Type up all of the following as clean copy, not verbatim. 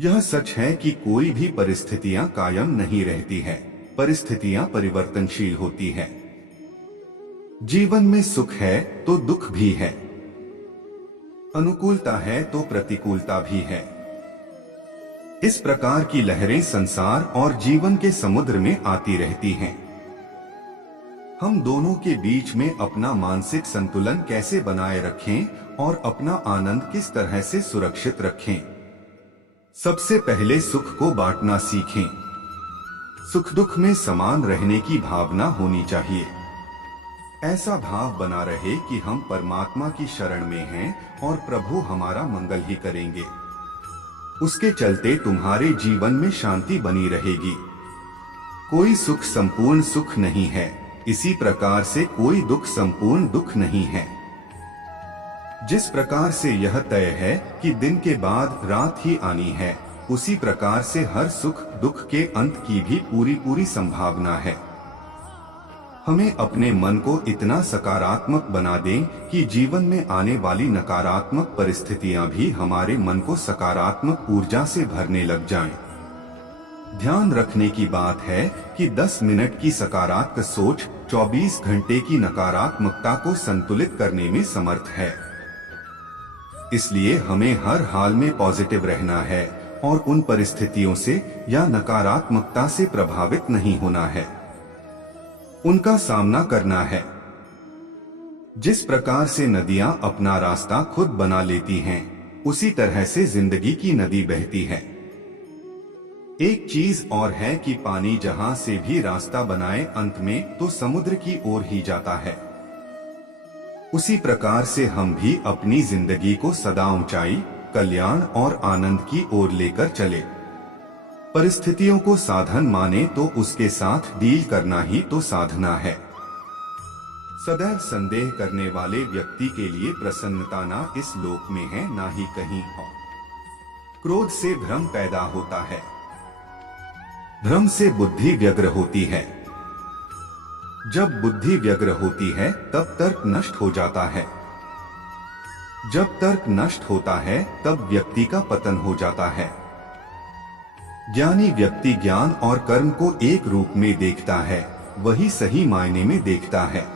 यह सच है कि कोई भी परिस्थितियां कायम नहीं रहती है, परिस्थितियां परिवर्तनशील होती है। जीवन में सुख है तो दुख भी है, अनुकूलता है तो प्रतिकूलता भी है। इस प्रकार की लहरें संसार और जीवन के समुद्र में आती रहती हैं। हम दोनों के बीच में अपना मानसिक संतुलन कैसे बनाए रखें और अपना आनंद किस तरह से सुरक्षित रखें। सबसे पहले सुख को बांटना सीखें। सुख दुख में समान रहने की भावना होनी चाहिए। ऐसा भाव बना रहे कि हम परमात्मा की शरण में हैं और प्रभु हमारा मंगल ही करेंगे। उसके चलते तुम्हारे जीवन में शांति बनी रहेगी। कोई सुख संपूर्ण सुख नहीं है, इसी प्रकार से कोई दुख संपूर्ण दुख नहीं है। जिस प्रकार से यह तय है कि दिन के बाद रात ही आनी है, उसी प्रकार से हर सुख दुख के अंत की भी पूरी पूरी संभावना है। हमें अपने मन को इतना सकारात्मक बना दें कि जीवन में आने वाली नकारात्मक परिस्थितियां भी हमारे मन को सकारात्मक ऊर्जा से भरने लग जाएं। ध्यान रखने की बात है कि 10 मिनट की सकारात्मक सोच 24 घंटे की नकारात्मकता को संतुलित करने में समर्थ है। इसलिए हमें हर हाल में पॉजिटिव रहना है और उन परिस्थितियों से या नकारात्मकता से प्रभावित नहीं होना है, उनका सामना करना है। जिस प्रकार से नदियां अपना रास्ता खुद बना लेती हैं, उसी तरह से जिंदगी की नदी बहती है। एक चीज और है कि पानी जहां से भी रास्ता बनाए अंत में तो समुद्र की ओर ही जाता है। उसी प्रकार से हम भी अपनी जिंदगी को सदा ऊंचाई, कल्याण और आनंद की ओर लेकर चले। परिस्थितियों को साधन माने तो उसके साथ डील करना ही तो साधना है। सदैव संदेह करने वाले व्यक्ति के लिए प्रसन्नता ना इस लोक में है ना ही कहीं और। क्रोध से भ्रम पैदा होता है, भ्रम से बुद्धि व्यग्र होती है। जब बुद्धि व्यग्र होती है तब तर्क नष्ट हो जाता है। जब तर्क नष्ट होता है तब व्यक्ति का पतन हो जाता है। ज्ञानी व्यक्ति ज्ञान और कर्म को एक रूप में देखता है, वही सही मायने में देखता है।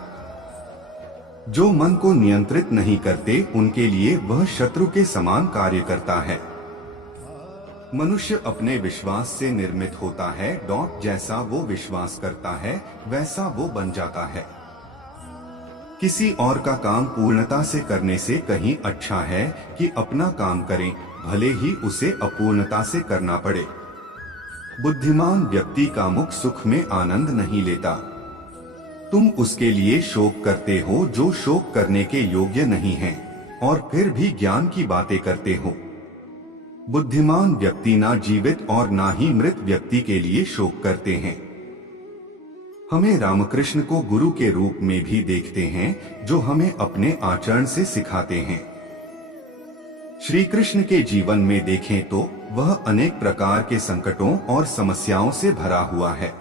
जो मन को नियंत्रित नहीं करते उनके लिए वह शत्रु के समान कार्य करता है। मनुष्य अपने विश्वास से निर्मित होता है। जैसा वो विश्वास करता है वैसा वो बन जाता है। किसी और का काम पूर्णता से करने से कहीं अच्छा है कि अपना काम करें, भले ही उसे अपूर्णता से करना पड़े। बुद्धिमान व्यक्ति का मुख सुख में आनंद नहीं लेता। तुम उसके लिए शोक करते हो जो शोक करने के योग्य नहीं है, और फिर भी ज्ञान की बातें करते हो। बुद्धिमान व्यक्ति ना जीवित और ना ही मृत व्यक्ति के लिए शोक करते हैं। हमें रामकृष्ण को गुरु के रूप में भी देखते हैं, जो हमें अपने आचरण से सिखाते हैं। श्री कृष्ण के जीवन में देखें तो वह अनेक प्रकार के संकटों और समस्याओं से भरा हुआ है।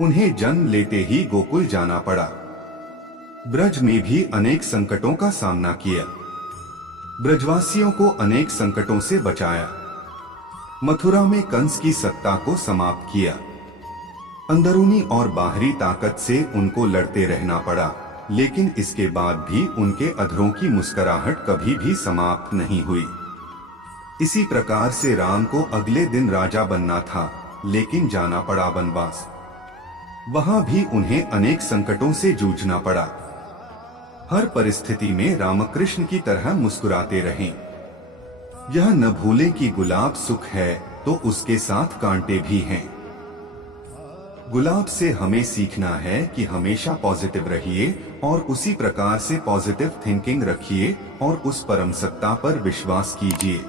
उन्हें जन्म लेते ही गोकुल जाना पड़ा। ब्रज में भी अनेक संकटों का सामना किया। ब्रजवासियों को अनेक संकटों से बचाया। मथुरा में कंस की सत्ता को समाप्त किया। अंदरूनी और बाहरी ताकत से उनको लड़ते रहना पड़ा, लेकिन इसके बाद भी उनके अधरों की मुस्कुराहट कभी भी समाप्त नहीं हुई। इसी प्रकार से राम को अगले दिन राजा बनना था, लेकिन जाना पड़ा वनवास। वहां भी उन्हें अनेक संकटों से जूझना पड़ा। हर परिस्थिति में रामकृष्ण की तरह मुस्कुराते रहें। यह न भूलें कि गुलाब सुख है तो उसके साथ कांटे भी हैं। गुलाब से हमें सीखना है कि हमेशा पॉजिटिव रहिए और उसी प्रकार से पॉजिटिव थिंकिंग रखिए और उस परम सत्ता पर विश्वास कीजिए